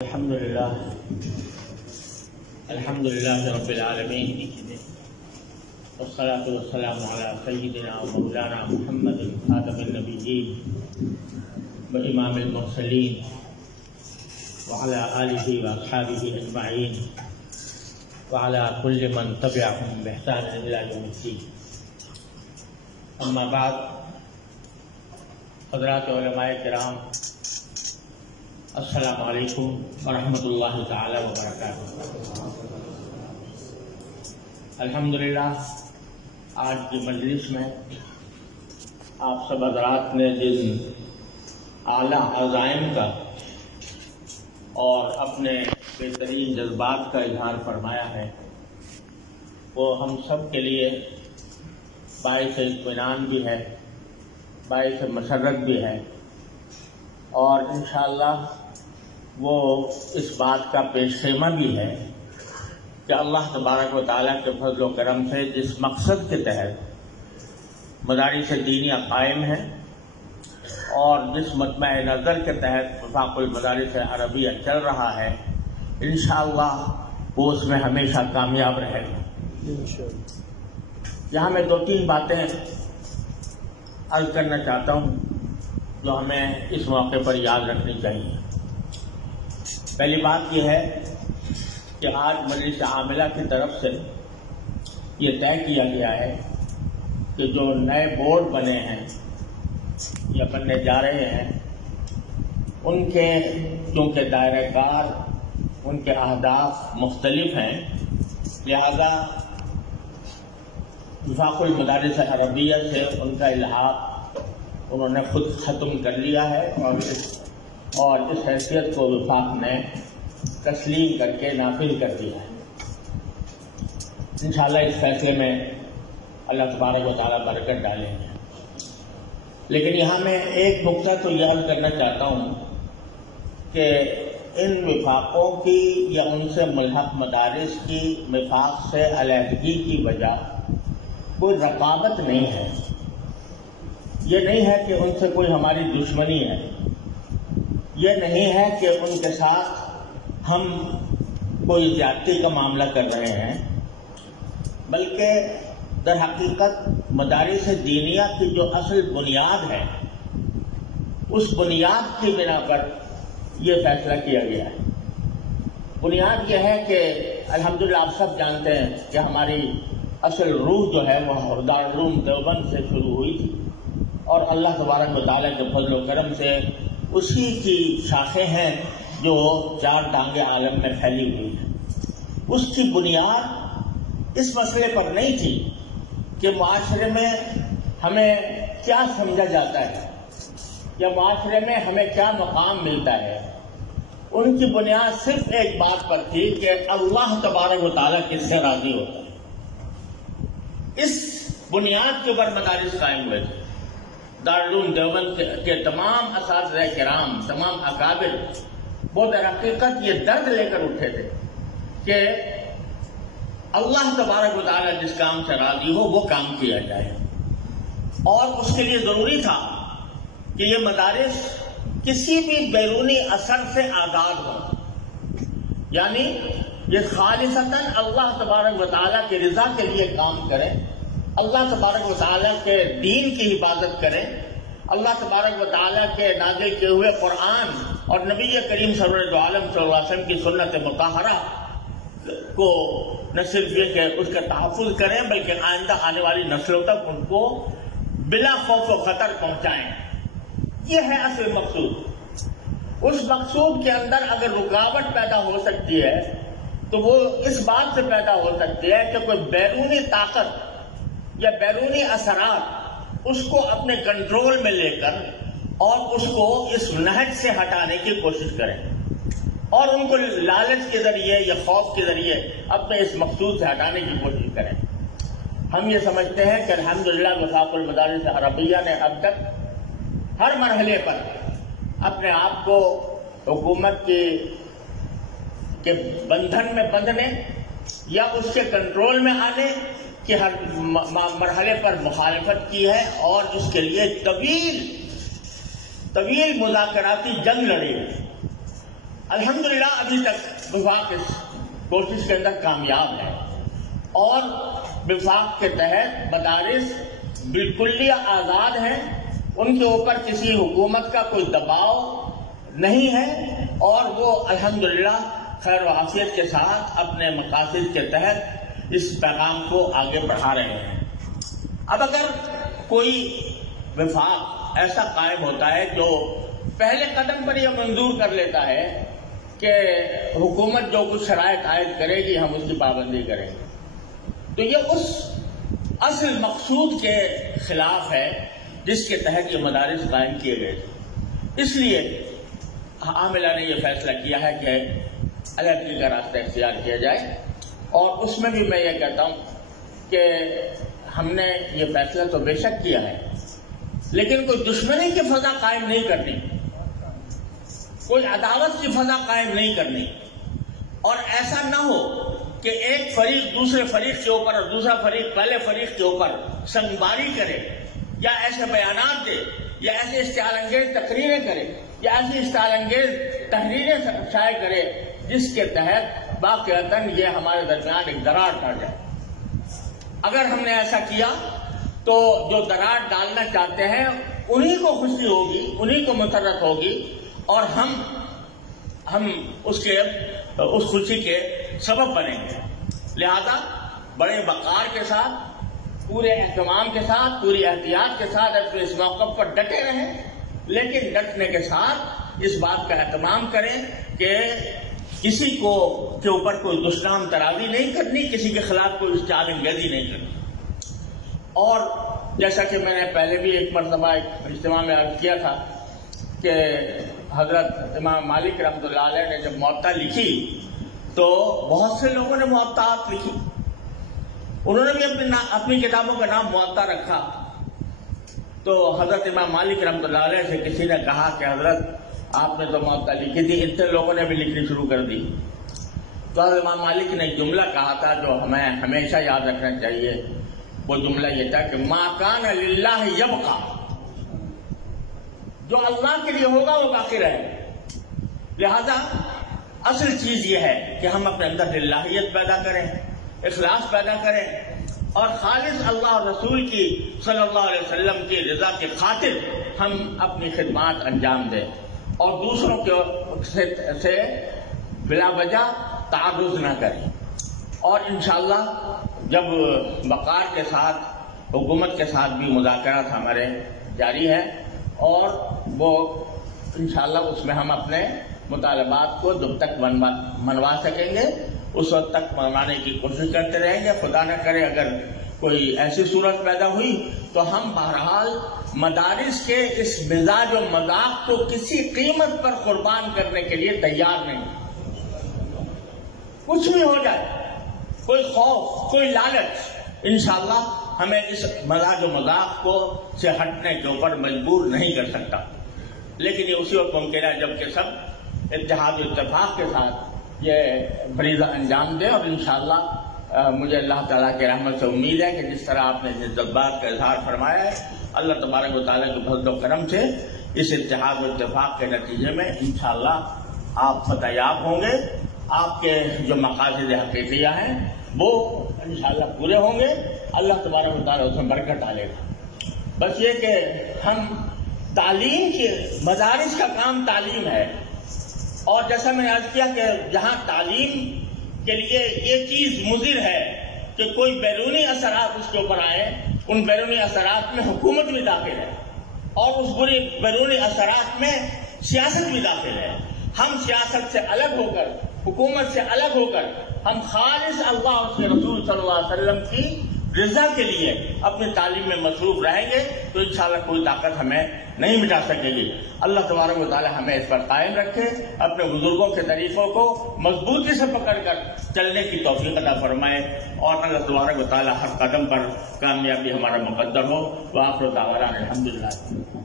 الحمد لله رب العالمين والصلاة والسلام على سيدنا ومولانا محمد خاتم النبيين وإمام المرسلين وعلى آله وأصحابه أجمعين وعلى كل من تبعهم بإحسان إلى يوم الدين. أما بعد، حضرات علماء کرام، السلام علیکم ورحمۃ اللہ تعالی وبرکاتہ. الحمدللہ آج کی مجلس میں آپ سب حضرات نے جن اعلیٰ عزائم کا اور اپنے بہترین جذبات کا اظہار فرمایا ہے، وہ ہم سب کے لیے باعث اطمینان بھی ہے، باعث مسرت بھی ہے، اور انشاءاللہ وہ اس بات کا پیش خیمہ بھی ہے کہ اللہ تبارک و تعالیٰ کے فضل و کرم سے جس مقصد کے تحت مدارس دینیہ قائم ہے اور جس مطمع نظر کے تحت وفاق المدارس عربیہ چل رہا ہے، انشاءاللہ وہ اس میں ہمیشہ کامیاب رہے گا. یہاں میں 2-3 باتیں عرض کرنا چاہتا ہوں جو ہمیں اس موقع پر یاد رکھنی چاہیے. پہلی بات یہ ہے کہ آج مجلس عاملہ کی طرف سے یہ طے کیا گیا ہے کہ جو نئے بورڈ بنے ہیں یا بننے جا رہے ہیں، ان کے چونکہ دائرہ کار، ان کے اہداف مختلف ہیں، لہذا وفاق المدارس عربیہ سے ان کا الحاق انہوں نے خود ختم کر لیا ہے اور اس حیثیت کو وفاق نے تسلیم کر کے نافذ کر دیا ہے. انشاءاللہ اس فیصلے میں اللہ تبارک و تعالیٰ برکت ڈالیں گے. لیکن یہاں میں ایک نقطہ تو یہ عرض کرنا چاہتا ہوں کہ ان وفاقوں کی یا ان سے ملحق مدارس کی وفاق سے علیحدگی کی وجہ کوئی رقابت نہیں ہے. یہ نہیں ہے کہ ان سے کوئی ہماری دشمنی ہے، یہ نہیں ہے کہ ان کے ساتھ ہم کوئی زیادتی کا معاملہ کر رہے ہیں، بلکہ در حقیقت مدارس دینیہ کی جو اصل بنیاد ہے، اس بنیاد کی بنا پر یہ فیصلہ کیا گیا ہے. بنیاد یہ ہے کہ الحمدللہ آپ سب جانتے ہیں کہ ہماری اصل روح جو ہے وہ دارالعلوم دیوبند سے شروع ہوئی تھی، اور اللہ تبارک و تعالیٰ کے فضل و کرم سے اسی کی شاخیں ہیں جو 4 ٹانگیں عالم میں پھیلی ہوئی ہیں. اس کی بنیاد اس مسئلے پر نہیں تھی کہ معاشرے میں ہمیں کیا سمجھا جاتا ہے یا معاشرے میں ہمیں کیا مقام ملتا ہے. ان کی بنیاد صرف ایک بات پر تھی کہ اللہ تبارک و تعالیٰ کس سے راضی ہوتا ہے. اس بنیاد کے اوپر مدارس قائم ہوئے تھے. دارالعلوم دیوبند کے تمام اساتذہ کرام، تمام اکابر وہ در حقیقت یہ درد لے کر اٹھے تھے کہ اللہ تبارک و تعالیٰ جس کام سے راضی ہو وہ کام کیا جائے، اور اس کے لیے ضروری تھا کہ یہ مدارس کسی بھی بیرونی اثر سے آزاد ہو، یعنی یہ خالصتاً اللہ تبارک و تعالیٰ کی رضا کے لیے کام کریں، اللہ تبارک و تعالیٰ کے دین کی حفاظت کریں، اللہ تبارک و تعالیٰ کے نازل کیے ہوئے قرآن اور نبی کریم سرور عالم صلی اللہ علیہ وسلم کی سنت مطہرہ کو نہ صرف یہ کہ اس کا تحفظ کریں بلکہ آئندہ آنے والی نسلوں تک ان کو بلا خوف و خطر پہنچائیں. یہ ہے اصل مقصود. اس مقصود کے اندر اگر رکاوٹ پیدا ہو سکتی ہے تو وہ اس بات سے پیدا ہو سکتی ہے کہ کوئی بیرونی طاقت یا بیرونی اثرات اس کو اپنے کنٹرول میں لے کر اور اس کو اس نہج سے ہٹانے کی کوشش کریں اور ان کو لالچ کے ذریعے یا خوف کے ذریعے اپنے اس مقصود سے ہٹانے کی کوشش کریں. ہم یہ سمجھتے ہیں کہ الحمدللہ وفاق المدارس عربیہ نے اب تک ہر مرحلے پر اپنے آپ کو حکومت کے بندھن میں بندھنے یا اس کے کنٹرول میں آنے کہ ہر مرحلے پر مخالفت کی ہے اور اس کے لیے طویل مذاکراتی جنگ لڑی ہے. الحمدللہ ابھی تک وفاق اس کوشش کے اندر کامیاب ہے، اور وفاق کے تحت مدارس بالکل آزاد ہیں، ان کے اوپر کسی حکومت کا کوئی دباؤ نہیں ہے، اور وہ الحمدللہ خیر و عافیت کے ساتھ اپنے مقاصد کے تحت اس پیغام کو آگے بڑھا رہے ہیں۔ اب اگر کوئی وفاق ایسا قائم ہوتا ہے جو پہلے قدم پر یہ منظور کر لیتا ہے کہ حکومت جو کچھ شرائط عائد کرے گی ہم اس کی پابندی کریں گے، تو یہ اس اصل مقصود کے خلاف ہے جس کے تحت یہ مدارس قائم کیے گئے تھے۔ اس لیے عاملہ نے یہ فیصلہ کیا ہے کہ علیحدگی کا راستہ اختیار کیا جائے، اور اس میں بھی میں یہ کہتا ہوں کہ ہم نے یہ فیصلہ تو بے شک کیا ہے، لیکن کوئی دشمنی کی فضا قائم نہیں کرنی، کوئی عداوت کی فضا قائم نہیں کرنی، اور ایسا نہ ہو کہ ایک فریق دوسرے فریق کے اوپر اور دوسرا فریق پہلے فریق کے اوپر سنگباری کرے، یا ایسے بیانات دے، یا ایسے اشتعال انگیز تقریریں کرے، یا ایسی اشتعال انگیز تحریریں شائع کرے جس کے تحت واقعتاً یہ ہمارے درمیان ایک دراڑ ڈال جائے۔ اگر ہم نے ایسا کیا تو جو دراڑ ڈالنا چاہتے ہیں انہی کو خوشی ہوگی، انہی کو مسرت ہوگی، اور ہم اس خوشی کے سبب بنیں گے۔ لہذا بڑے وقار کے ساتھ، پورے اہتمام کے ساتھ، پوری احتیاط کے ساتھ اس موقع پر ڈٹے رہیں، لیکن ڈٹنے کے ساتھ اس بات کا اہتمام کریں کہ کسی کو کے اوپر کوئی دشنام ترازی نہیں کرنی، کسی کے خلاف کوئی اشتعال انگیزی نہیں کرنی۔ اور جیسا کہ میں نے پہلے بھی ایک مرتبہ ایک اجتماع میں عرض کیا تھا کہ حضرت امام مالک رحمۃ اللہ علیہ نے جب موطا لکھی تو بہت سے لوگوں نے موطاات لکھی، انہوں نے بھی اپنی کتابوں کا نام موطا رکھا۔ تو حضرت امام مالک رحمۃ اللہ علیہ سے کسی نے کہا کہ حضرت آپ نے تو موطا لکھی تھی، اتنے لوگوں نے بھی لکھنی شروع کر دی۔ تو حضرت امام مالک نے ایک جملہ کہا تھا جو ہمیں ہمیشہ یاد رکھنا چاہیے، وہ جملہ یہ تھا کہ ما کان للہ یبقا، جو اللہ کے لیے ہوگا وہ باقی رہے گا۔ لہذا اصل چیز یہ ہے کہ ہم اپنے اندر للہیت پیدا کریں، اخلاص پیدا کریں، اور خالص اللہ اور رسول کی صلی اللہ علیہ وسلم کی رضا کی خاطر ہم اپنی خدمات انجام دیں، اور دوسروں کے سے بلا وجہ تعرض نہ کریں۔ اور انشاءاللہ جب وقار کے ساتھ حکومت کے ساتھ بھی مذاکرات ہمارے جاری ہے، اور وہ انشاءاللہ اس میں ہم اپنے مطالبات کو جب تک منوا سکیں گے اس وقت تک منوانے کی کوشش کرتے رہیں گے۔ خدا نہ کرے اگر کوئی ایسی صورت پیدا ہوئی تو ہم بہرحال مدارس کے اس مزاج و مذاق کو کسی قیمت پر قربان کرنے کے لیے تیار نہیں۔ کچھ بھی ہو جائے، کوئی خوف، کوئی لالچ انشاءاللہ ہمیں اس مزاج و مذاق کو سے ہٹنے کے اوپر مجبور نہیں کر سکتا، لیکن یہ اسی وقت ممکن ہے جب کہ سب اتحاد و اتفاق کے ساتھ یہ فریضہ انجام دیں۔ اور انشاءاللہ مجھے اللہ تعالیٰ کی رحمت سے امید ہے کہ جس طرح آپ نے جس جذبات کا اظہار فرمایا ہے، اللہ تبارک و تعالیٰ کے فضل و کرم سے اس اتحاد و اتفاق کے نتیجے میں انشاءاللہ آپ فتح یاب ہوں گے، آپ کے جو مقاصد حقیقیہ ہیں وہ انشاءاللہ پورے ہوں گے، اللہ تبارک و تعالیٰ اس میں برکت ڈالے گا۔ بس یہ کہ ہم تعلیم کے مدارس کا کام تعلیم ہے، اور جیسا میں نے عرض کیا کہ جہاں تعلیم کے لیے یہ چیز مضر ہے کہ کوئی بیرونی اثرات اس کے اوپر آئے، ان بیرونی اثرات میں حکومت بھی داخل ہے، اور اس بیرونی اثرات میں سیاست بھی داخل ہے۔ ہم سیاست سے الگ ہو کر، حکومت سے الگ ہو کر، ہم خالص اللہ اور اس کے رسول صلی اللہ علیہ وسلم کی رضا کے لیے اپنی تعلیم میں مصروف رہیں گے تو انشاءاللہ کوئی طاقت ہمیں نہیں مٹا سکے گی۔ اللہ تبارک و تعالی ہمیں اس پر قائم رکھے، اپنے بزرگوں کے طریقوں کو مضبوطی سے پکڑ کر چلنے کی توفیق عطا فرمائے، اور اللہ تبارک و تعالی ہر قدم پر کامیابی ہمارا مقدر ہو۔ وآخر دعوانا الحمدللہ۔